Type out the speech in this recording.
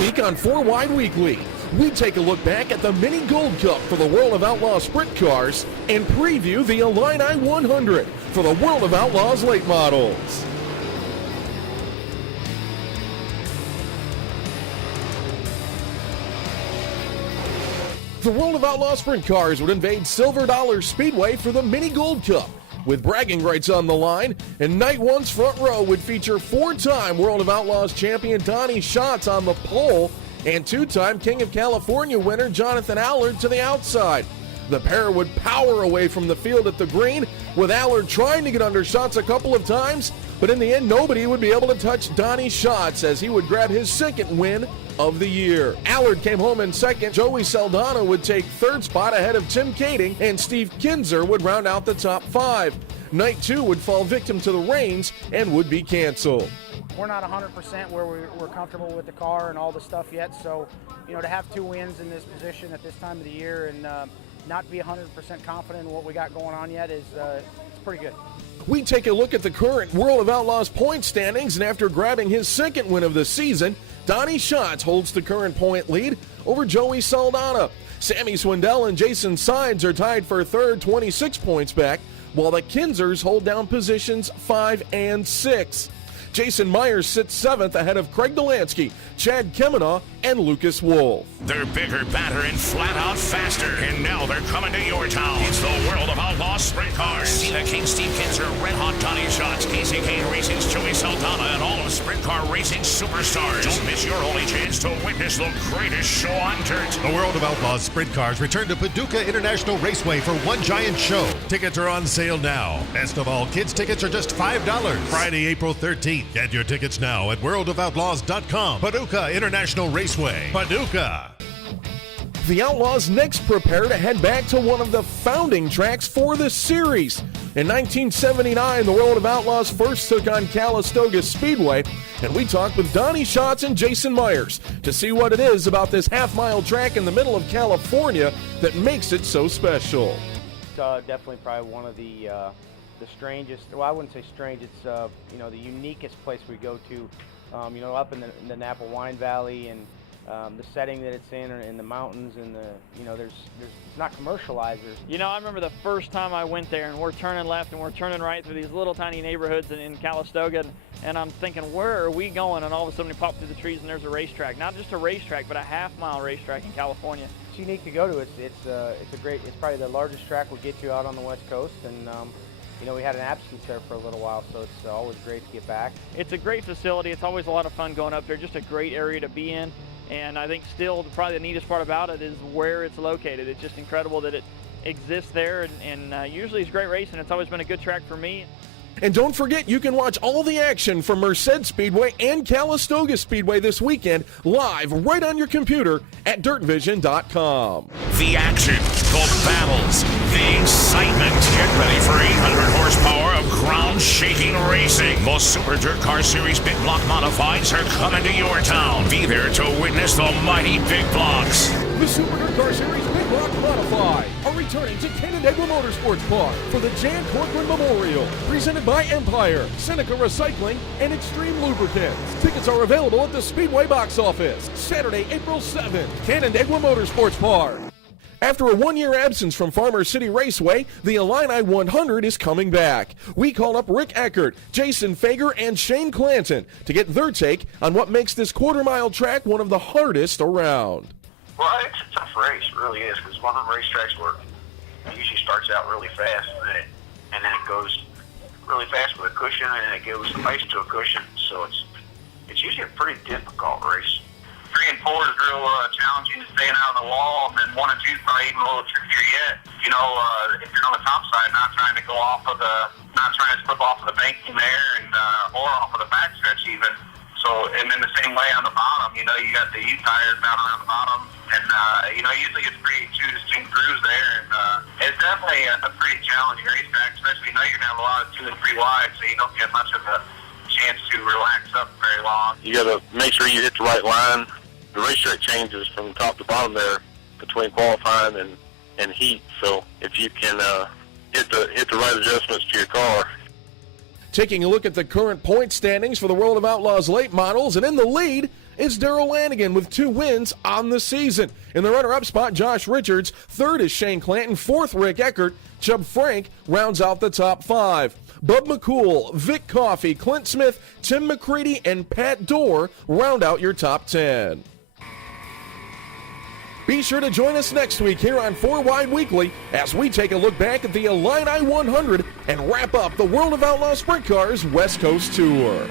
week on 4 Wide Weekly, we take a look back at the Mini Gold Cup for the World of Outlaws Sprint Cars and preview the Illini 100 for the World of Outlaws Late Models. The World of Outlaws Sprint Cars would invade Silver Dollar Speedway for the Mini Gold Cup, with bragging rights on the line, and night one's front row would feature 4-time World of Outlaws champion Donny Schatz on the pole and 2-time King of California winner Jonathan Allard to the outside. The pair would power away from the field at the green, with Allard trying to get under Schatz a couple of times, but in the end nobody would be able to touch Donny Schatz as he would grab his second win of the year. Allard came home in second. Joey Saldana would take third spot ahead of Tim Kading, and Steve Kinzer would round out the top 5. Night 2 would fall victim to the rains and would be canceled. We're not 100% where we're comfortable with the car and all the stuff yet, so to have 2 wins in this position at this time of the year and not be 100% confident in what we got going on yet is it's pretty good. We take a look at the current World of Outlaws point standings, and after grabbing his second win of the season, Donny Schatz holds the current point lead over Joey Saldana. Sammy Swindell and Jason Sides are tied for third, 26 points back, while the Kinzers hold down positions 5 and 6. Jason Meyers sits 7th ahead of Craig Delansky, Chad Kemenaugh, and Lucas Wolf. They're bigger, badder, and flat out faster. And now they're coming to your town. It's the World of Outlaws Sprint Cars. Cena King, Steve Kinzer, Red Hot Donny Schatz, Casey Kane Racing's Joey Saldana, and all of sprint car racing superstars. Don't miss your only chance to witness the greatest show on dirt. The World of Outlaws Sprint Cars return to Paducah International Raceway for one giant show. Tickets are on sale now. Best of all, kids' tickets are just $5. Friday, April 13th. Get your tickets now at worldofoutlaws.com. Paducah International Raceway. Paducah. The Outlaws next prepare to head back to one of the founding tracks for the series. In 1979, the World of Outlaws first took on Calistoga Speedway, and we talked with Donny Schatz and Jason Meyers to see what it is about this half-mile track in the middle of California that makes it so special. Definitely probably one of the strangest, well, I wouldn't say strange, it's the uniquest place we go to, up in the Napa Wine Valley, and the setting that it's in the mountains, and there's it's not commercialized. I remember the first time I went there, and we're turning left and we're turning right through these little tiny neighborhoods in Calistoga, and I'm thinking, where are we going? And all of a sudden we pop through the trees and there's a racetrack, not just a racetrack, but a half-mile racetrack in California. It's unique to go to. It's probably the largest track we'll get to out on the West Coast, and we had an absence there for a little while, so it's always great to get back. It's a great facility. It's always a lot of fun going up there. Just a great area to be in. And I think still probably the neatest part about it is where it's located. It's just incredible that it exists there, and usually it's great racing. It's always been a good track for me. And don't forget, you can watch all the action from Merced Speedway and Calistoga Speedway this weekend live right on your computer at dirtvision.com. The action, the battles, the excitement. Get ready for 800 horsepower of ground-shaking racing. The Super Dirt Car Series Big Block Modifieds are coming to your town. Be there to witness the mighty big blocks. The Super Dirt Car Series Big Block Modified are returning to Canandaigua Motorsports Park for the Jan Corcoran Memorial, presented by Empire, Seneca Recycling, and Extreme Lubricants. Tickets are available at the Speedway box office. Saturday, April 7th, Canandaigua Motorsports Park. After a one-year absence from Farmer City Raceway, the Illini 100 is coming back. We called up Rick Eckert, Jason Feger, and Shane Clanton to get their take on what makes this quarter-mile track one of the hardest around. Well, it's a tough race, it really is, because one of them racetracks where it usually starts out really fast, and then it goes really fast with a cushion, and then it goes ice to a cushion. So it's usually a pretty difficult race. 3 and 4 is real challenging, staying out on the wall, and then 1 and 2 is probably even a little trickier yet. If you're on the top side, not trying to slip off of the banking there, and or off of the backstretch even. So, and then the same way on the bottom, you got the U tires down around the bottom, and usually it's pretty 2 distinct grooves there, and it's definitely a pretty challenging racetrack, especially you're gonna have a lot of 2 and 3 wide, so you don't get much of a chance to relax up very long. You got to make sure you hit the right line. The racetrack changes from top to bottom there between qualifying and heat. So if you can hit the right adjustments to your car. Taking a look at the current point standings for the World of Outlaws late models, and in the lead is Darrell Lanigan with 2 wins on the season. In the runner-up spot, Josh Richards. 3rd is Shane Clanton. 4th, Rick Eckert. Chubb Frank rounds out the top 5. Bub McCool, Vic Coffey, Clint Smith, Tim McCready, and Pat Dorr round out your top 10. Be sure to join us next week here on 4 Wide Weekly as we take a look back at the Illini 100 and wrap up the World of Outlaws Sprint Cars West Coast Tour.